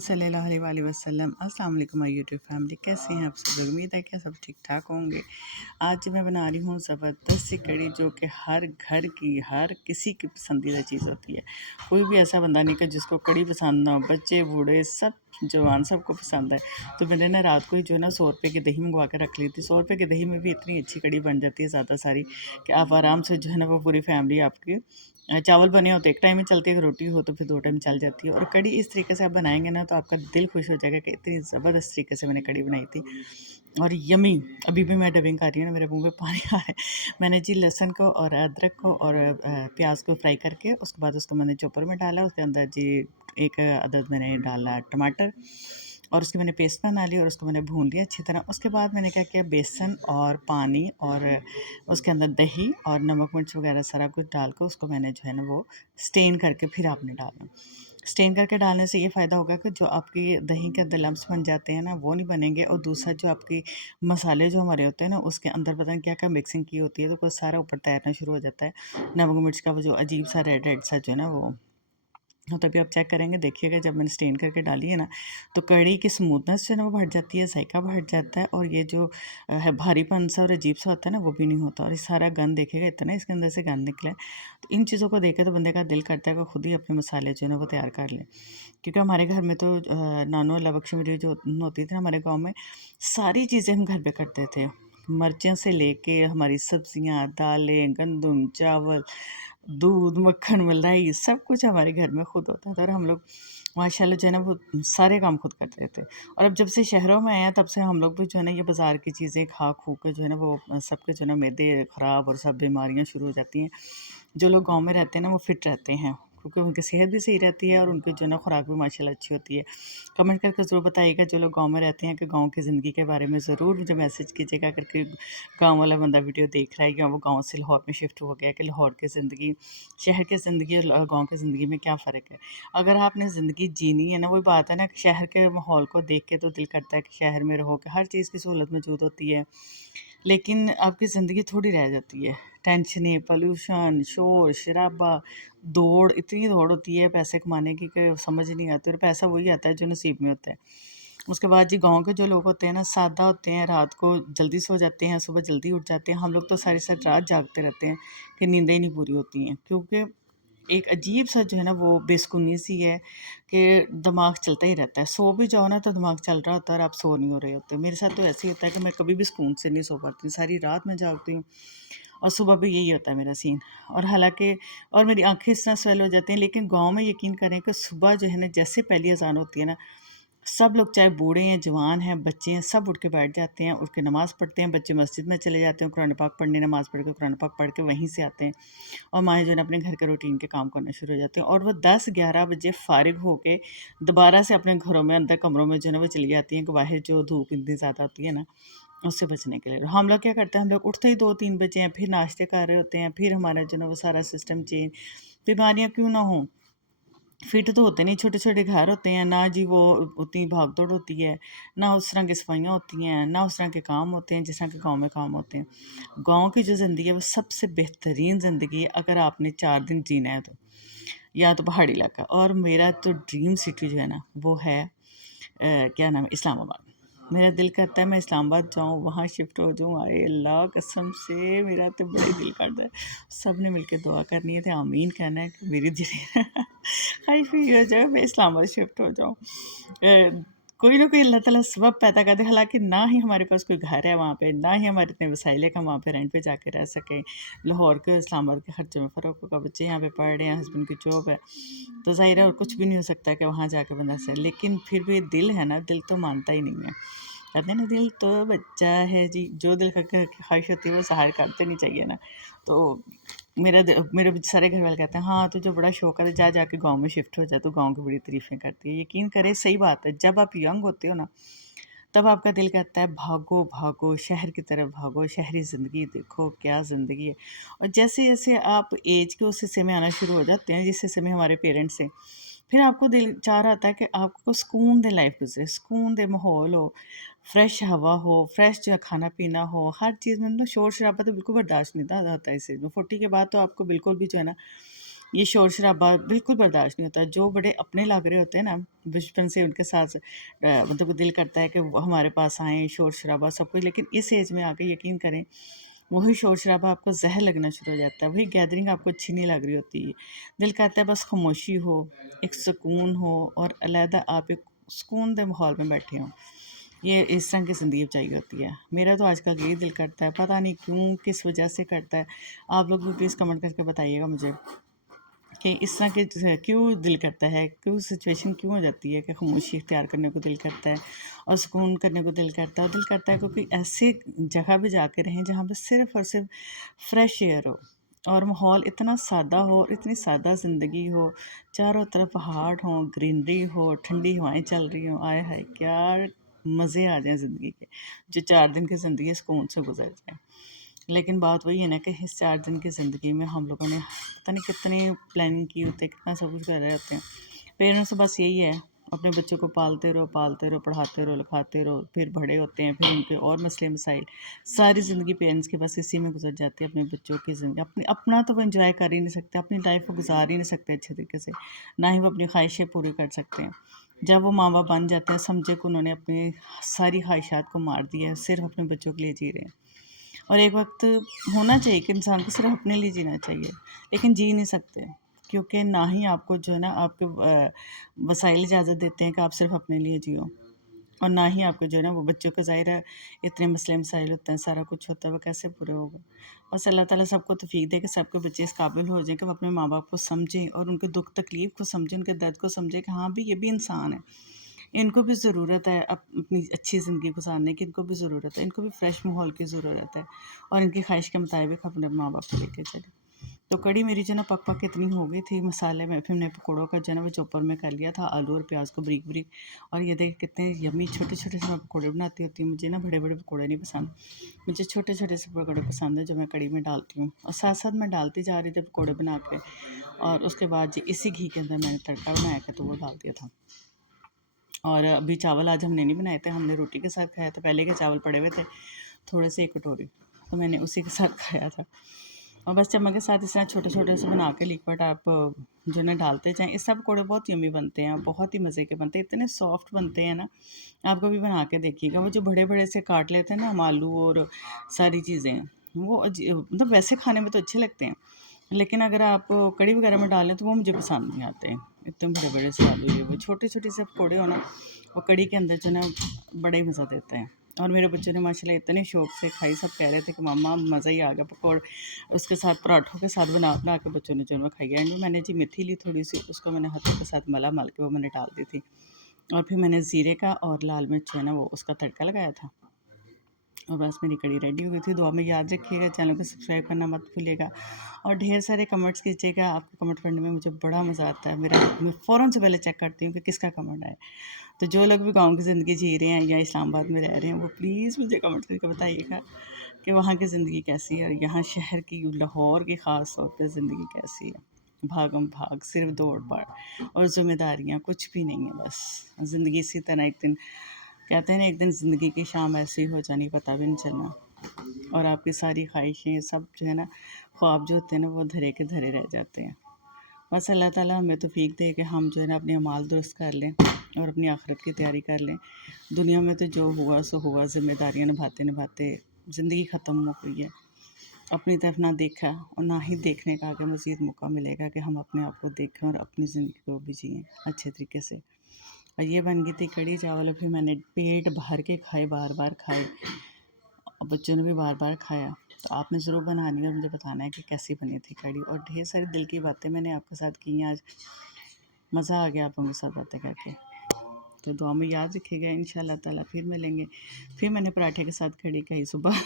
सल्लल्लाहु अलैहि वसल्लम। अस्सलाम वालेकुम माय यूट्यूब फैमिली, कैसे हैं आप सब लोग? उम्मीद है कि सब ठीक ठाक होंगे। आज मैं बना रही हूँ ज़बरदस्त सी कड़ी, जो कि हर घर की हर किसी की पसंदीदा चीज़ होती है। कोई भी ऐसा बंदा नहीं कि जिसको कड़ी पसंद ना हो, बच्चे बूढ़े सब जवान सबको पसंद है। तो मैंने ना रात को ही जो है ना 100 रुपये की दही मंगवा कर रख ली थी। 100 रुपये की दही में भी इतनी अच्छी कड़ी बन जाती है ज़्यादा सारी, कि आप आराम से जो है ना वो पूरी फैमिली आपकी, चावल बने होते एक टाइम ही चलती है, अगर रोटी हो तो फिर 2 टाइम चल जाती है। और कड़ी इस तरीके से आप बनाएंगे ना तो आपका दिल खुश हो जाएगा कि इतनी ज़बरदस्त तरीके से मैंने कड़ी बनाई थी और यमी। अभी भी मैं डबिंग कर रही हूँ ना, मेरे मुंह में पानी आ रहा है। मैंने जी लहसुन को और अदरक को और प्याज को फ्राई करके उसके बाद उसको मैंने चॉपर में डाला। उसके अंदर जी एक अदद मैंने डाला टमाटर और उसकी मैंने पेस्ट बना ली और उसको मैंने भून लिया अच्छी तरह। उसके बाद मैंने क्या किया, बेसन और पानी और उसके अंदर दही और नमक मिर्च वगैरह सारा कुछ डाल कर उसको मैंने जो है ना वो स्टेन करके फिर आपने डालना। स्टेन करके डालने से ये फ़ायदा होगा कि जो आपकी दही के अंदर लम्स बन जाते हैं ना वो नहीं बनेंगे। और दूसरा जो आपकी मसाले जो हमारे होते हैं ना उसके अंदर पता नहीं क्या क्या मिक्सिंग की होती है, तो कुछ सारा ऊपर तैरना शुरू हो जाता है। नमक मिर्च का वो जो अजीब सा रेड रेड सा जो है ना वो, तो तभी आप चेक करेंगे, देखिएगा जब मैंने स्टेन करके डाली है ना तो कड़ी की स्मूथनेस जो है ना वो बढ़ जाती है, जायका बढ़ जाता है और ये जो है भारीपन सा और अजीब सा होता है ना वो भी नहीं होता। और ये सारा गंद देखिएगा, इतना इसके अंदर से गंद निकला है। तो इन चीज़ों को देखे तो बंदे का दिल करता है कि खुद ही अपने मसाले जो है ना वो तैयार कर लें। क्योंकि हमारे घर में तो नानो अल्लाह बख्शे मेरी जो होती थी ना हमारे गाँव में, सारी चीज़ें हम घर पे करते थे। मिर्चें से लेके हमारी सब्जियां, दालें, गंदम, चावल, दूध, मक्खन, मलाई सब कुछ हमारे घर में खुद होता था और हम लोग माशाल्लाह जो है ना वो सारे काम खुद करते थे। और अब जब से शहरों में आए हैं तब से हम लोग भी जो है ना ये बाज़ार की चीज़ें खा खू के जो है ना वो सबके जो है ना मैदे ख़राब और सब बीमारियाँ शुरू हो जाती हैं। जो लोग गाँव में रहते हैं ना वो फिट रहते हैं, क्योंकि उनकी सेहत भी सही रहती है और उनकी जो है ना खुराक भी माशाल्लाह अच्छी होती है। कमेंट करके ज़रूर बताइएगा जो लोग गाँव में रहते हैं कि गाँव की ज़िंदगी के बारे में ज़रूर मुझे मैसेज कीजिएगा, अगर कोई गाँव वाला बंदा वीडियो देख रहा है या वो गाँव से लाहौर में शिफ्ट हो गया, कि लाहौर की ज़िंदगी, शहर की ज़िंदगी और गाँव की ज़िंदगी में क्या फ़र्क है। अगर आपने ज़िंदगी जीनी है ना, वही बात है ना कि शहर के माहौल को देख के तो दिल करता है कि शहर में रहो, कि हर चीज़ की सहूलत मौजूद होती है, लेकिन आपकी ज़िंदगी थोड़ी रह जाती है। टेंशनें, पॉल्यूशन, शोर शराबा, दौड़, इतनी दौड़ होती है पैसे कमाने की कि समझ नहीं आती, और पैसा वही आता है जो नसीब में होता है। उसके बाद जी गाँव के जो लोग होते हैं ना सादा होते हैं, रात को जल्दी सो जाते हैं, सुबह जल्दी उठ जाते हैं। हम लोग तो सारी-सारी रात जागते रहते हैं कि नींदें ही नहीं पूरी होती हैं, क्योंकि एक अजीब सा जो है ना वो बेसुकूनी सी है कि दिमाग चलता ही रहता है। सो भी जाओ ना तो दिमाग चल रहा होता है और आप सो नहीं हो रहे होते। मेरे साथ तो ऐसे ही होता है कि मैं कभी भी सुकून से नहीं सो पाती, सारी रात मैं जागती हूँ और सुबह भी यही होता है मेरा सीन। और हालाँकि और मेरी आँखें इस तरह स्वेल हो जाती हैं, लेकिन गाँव में यकीन करें कि सुबह जो है ना जैसे पहली अज़ान होती है ना, सब लोग चाहे बूढ़े हैं, जवान हैं, बच्चे हैं, सब उठ के बैठ जाते हैं, उठ के नमाज़ पढ़ते हैं। बच्चे मस्जिद में चले जाते हैं कुरान पाक पढ़ने, नमाज़ पढ़ के कुरान पाक पढ़ के वहीं से आते हैं और माएँ जो है ना अपने घर के रूटीन के काम करना शुरू हो जाती हैं। और वो 10-11 बजे फ़ारिग होके दोबारा से अपने घरों में अंदर कमरों में जो है ना वो चली जाती हैं, कि बाहर जो धूप इतनी ज़्यादा होती है ना उससे बचने के लिए। हम लोग क्या करते हैं, हम लोग उठते ही 2-3 बजे हैं, फिर नाश्ते कर रहे होते हैं, फिर हमारा जो है ना वो सारा सिस्टम चेंज। बीमारियाँ क्यों ना हों, फिट तो होते नहीं, छोटे-छोटे घर होते हैं, ना जी वो उतनी भाग-दौड़ होती है, ना उस तरह की सफाइयाँ होती हैं, ना उस तरह के काम होते हैं जिस तरह के गाँव में काम होते हैं। गाँव की जो ज़िंदगी है वो सबसे बेहतरीन ज़िंदगी है, अगर आपने 4 दिन जीना है तो। या तो पहाड़ी इलाका, और मेरा तो ड्रीम सिटी जो है ना वो है क्या नाम है, इस्लामाबाद। मेरा दिल करता है मैं इस्लामाबाद जाऊँ, वहाँ शिफ्ट हो जाऊँ। आए अल्लाह कसम से मेरा तो बड़ा ही दिल करता है। सब ने मिलके दुआ करनी है, तो आमीन कहना है कि मेरी दिल ख्वाहिश भी ये हो जाए मैं इस्लामाबाद शिफ्ट हो जाऊँ। कोई ना कोई अल्लाह ताला सबब पैदा कर दे। हालाँकि ना ही हमारे पास कोई घर है वहाँ पे, ना ही हमारे इतने वसाइल है कि हम वहाँ पे रेंट पे जाके रह सकें। लाहौर के इस्लामाबाद के खर्चे में फ़र्क होगा, बच्चे यहाँ पे पढ़ रहे हैं, हस्बैंड की जॉब है, तो ज़ाहिर है और कुछ भी नहीं हो सकता कि वहाँ जाके बंदा सहे। लेकिन फिर भी दिल है ना, दिल तो मानता ही नहीं है। कहते हैं ना दिल तो बच्चा है जी, जो दिल का ख्वाहिश होती है वो ज़ाहिर कर देनी चाहिए ना। तो मेरे सारे घर वाले कहते हैं हाँ तुझे बड़ा शौक है, जा जाके गाँव में शिफ्ट हो जा, तो गाँव की बड़ी तारीफ़ें करती है। यकीन करें सही बात है, जब आप यंग होते हो ना तब आपका दिल कहता है भागो भागो शहर की तरफ भागो, शहरी ज़िंदगी देखो क्या ज़िंदगी है। और जैसे जैसे आप एज के उस हिस्से में आना शुरू हो जाते हैं जिस हिस्से में हमारे पेरेंट्स हैं, फिर आपको दिल चाह रहा था कि आपको सुकून दे लाइफ गुजरे, सुकून दे माहौल हो, फ्रेश हवा हो, फ्रेश जो है खाना पीना हो, हर चीज़ में मतलब शोर शराबा तो बिल्कुल बर्दाश्त नहीं था होता है इस चीज़ में। 40 के बाद तो आपको बिल्कुल भी जो है ना ये शोर-शराबा बिल्कुल बर्दाश्त नहीं होता। जो बड़े अपने लग रहे होते हैं ना, बचपन से उनके साथ मतलब दिल करता है कि वो हमारे पास आएँ, शोर-शराबा सब कुछ, लेकिन इस एज में आके यकीन करें, वही शोर-शराबा आपको ज़हर लगना शुरू हो जाता है, वही गैदरिंग आपको अच्छी नहीं लग रही होती है। दिल करता है बस खामोशी हो, एक सुकून हो और अलहदा आप एक सुकून दे माहौल में बैठे हों। ये इस तरह की ज़िंदगी चाहिए होती है। मेरा तो आजकल यही दिल करता है, पता नहीं क्यों, किस वजह से करता है। आप लोग भी प्लीज़ कमेंट करके बताइएगा मुझे कि इस तरह के क्यों दिल करता है, क्यों सिचुएशन क्यों हो जाती है कि खामोशी इख्तियार करने को दिल करता है और सुकून करने को दिल करता है। और दिल करता है क्योंकि ऐसी जगह पे जाके रहें जहाँ पे सिर्फ़ और सिर्फ फ्रेश एयर हो और माहौल इतना सादा हो, इतनी सादा ज़िंदगी हो, चारों तरफ पहाड़ हों, ग्रीनरी हो, ठंडी हवाएँ चल रही हों, आय हाय! क्या मज़े आ जाएँ ज़िंदगी के, जो 4 दिन की ज़िंदगी सुकून से गुज़र जाए। लेकिन बात वही है ना कि इस 4 दिन की ज़िंदगी में हम लोगों ने पता नहीं कितनी प्लानिंग की होती है, कितना सब कुछ कर रहे होते हैं। पेरेंट्स तो बस यही है, अपने बच्चों को पालते रहो, पढ़ाते रहो, लिखाते रहो, फिर बड़े होते हैं, फिर उनके और मसले मसाइल। सारी ज़िंदगी पेरेंट्स की बस इसी में गुज़र जाती है, अपने बच्चों की ज़िंदगी। अपना तो वो एंजॉय कर ही नहीं सकते, अपनी लाइफ को गुजार ही नहीं सकते अच्छे तरीके से, ना ही वो अपनी ख्वाहिशें पूरी कर सकते हैं। जब वो माँ बाप बन जाते हैं, समझे कि उन्होंने अपनी सारी ख्वाहिशात को मार दिया है, सिर्फ अपने बच्चों के लिए जी रहे हैं। और एक वक्त होना चाहिए कि इंसान को सिर्फ अपने लिए जीना चाहिए, लेकिन जी नहीं सकते, क्योंकि ना ही आपको जो है ना आपके वसाइल इजाज़त देते हैं कि आप सिर्फ अपने लिए जियो, और ना ही आपको जो है ना वो बच्चों का ज़ाहिर है इतने मसले मसाइल होते हैं, सारा कुछ होता है, वो कैसे पूरे होगा। बस अल्लाह ताला सबको तौफीक दे कि सबके बच्चे इस काबिल हो जाएं कि वो अपने माँ बाप को समझें और उनके दुख तकलीफ़ को समझें, उनके दर्द को समझें कि हाँ भी ये भी इंसान है, इनको भी ज़रूरत है अपनी अच्छी ज़िंदगी गुजारने की, इनको भी ज़रूरत है, इनको भी फ्रेश माहौल की ज़रूरत है और इनकी ख्वाहिश के मुताबिक अपने माँ बाप को लेके चले। तो कड़ी मेरी जो ना पक पक इतनी हो गई थी मसाले में, फिर मैंने पकौड़ों का जो है ना वो चॉपर में कर लिया था, आलू और प्याज को बारीक बारीक। और ये देख कितने यम्मी छोटे छोटे से मैं पकौड़े बनाती होती हूँ। मुझे ना बड़े बड़े पकौड़े नहीं पसंद, मुझे छोटे छोटे से पकौड़े पसंद है जो मैं कड़ी में डालती हूँ। और साथ साथ मैं डालती जा रही थी पकौड़े बना के, और उसके बाद जी इसी घी के अंदर मैंने तड़का बनाया था तो वो डाल दिया था। और अभी चावल आज हमने नहीं बनाए थे, हमने रोटी के साथ खाया था। पहले के चावल पड़े हुए थे थोड़े से, एक कटोरी, तो मैंने उसी के साथ खाया था। और बस चम्मच के साथ इस तरह छोटे-छोटे से बना के लिक्विड आप जो है ना डालते जाएँ। इस सब पकौड़े बहुत यम्मी बनते हैं, बहुत ही मज़े के बनते हैं, इतने सॉफ्ट बनते हैं ना, आप कभी बना के देखिएगा। वो जो बड़े-बड़े से काट लेते हैं ना हम आलू और सारी चीज़ें, वो मतलब वैसे खाने में तो अच्छे लगते हैं, लेकिन अगर आप कढ़ी वगैरह में डालें तो वो मुझे पसंद नहीं आते। इतने बड़े-बड़े से आलू ये वो छोटे-छोटे से पकौड़े हो ना, वो कढ़ी के अंदर जो है ना बड़ा ही मज़ा देता है। और मेरे बच्चों ने माशाल्लाह इतने शौक से खाई, सब कह रहे थे कि मम्मा मज़ा ही आ गया, उसके साथ पराठों के साथ बना बना के बच्चों ने जो है वो खाई है। एंड में मैंने जी मेथी ली थोड़ी सी, उसको मैंने हाथों के साथ मला मल के वो मैंने डाल दी थी, और फिर मैंने ज़ीरे का और लाल मिर्च जो है ना वो उसका तड़का लगाया था। और बस मेरी कढ़ी रेडी हो गई थी। दुआ में याद रखिएगा, चैनल को सब्सक्राइब करना मत भूलिएगा और ढेर सारे कमेंट्स कीजिएगा। आपके कमेंट पढ़ने में मुझे बड़ा मज़ा आता है। मैं फ़ौरन से पहले चेक करती हूँ कि किसका कमेंट आया। तो जो लोग भी गाँव की ज़िंदगी जी रहे हैं या इस्लामाबाद में रह रहे हैं, वो प्लीज़ मुझे कमेंट करके बताइएगा कि वहाँ की ज़िंदगी कैसी है और यहाँ शहर की, लाहौर की ख़ास तौर पे ज़िंदगी कैसी है। भागम भाग, सिर्फ दौड़ भाग और ज़िम्मेदारियाँ कुछ भी नहीं है। बस ज़िंदगी इसी तरह एक दिन, कहते हैं ना, एक दिन ज़िंदगी की शाम ऐसी हो जानी पता भी नहीं चलना, और आपकी सारी ख्वाहिशें सब जो है ना, ख्वाब जो होते हैं ना, वो धरे के धरे रह जाते हैं। बस अल्लाह ताला हमें तौफीक दे कि हम जो है ना अपने अमाल दुरुस्त कर लें और अपनी आखिरत की तैयारी कर लें। दुनिया में तो जो हुआ सो हुआ, ज़िम्मेदारियाँ निभाते निभाते ज़िंदगी ख़त्म हो गई है। अपनी तरफ ना देखा और ना ही देखने का आगे मज़ीद मौका मिलेगा कि हम अपने आप को देखें और अपनी ज़िंदगी को भी जिएँ अच्छे तरीके से। और ये बन गई थी कढ़ी चावल, और फिर मैंने पेट भर के खाए, बार बार खाए, और बच्चों ने भी बार बार खाया। तो आपने ज़रूर बनानी है और मुझे बताना है कि कैसी बनी थी कढ़ी। और ढेर सारी दिल की बातें मैंने आपके साथ की हैं आज, मज़ा आ गया आप लोगों के साथ बातें करके। तो दुआ में याद रखिएगा, इंशाल्लाह ताला फिर मिलेंगे। फिर मैंने पराठे के साथ कढ़ी खाई सुबह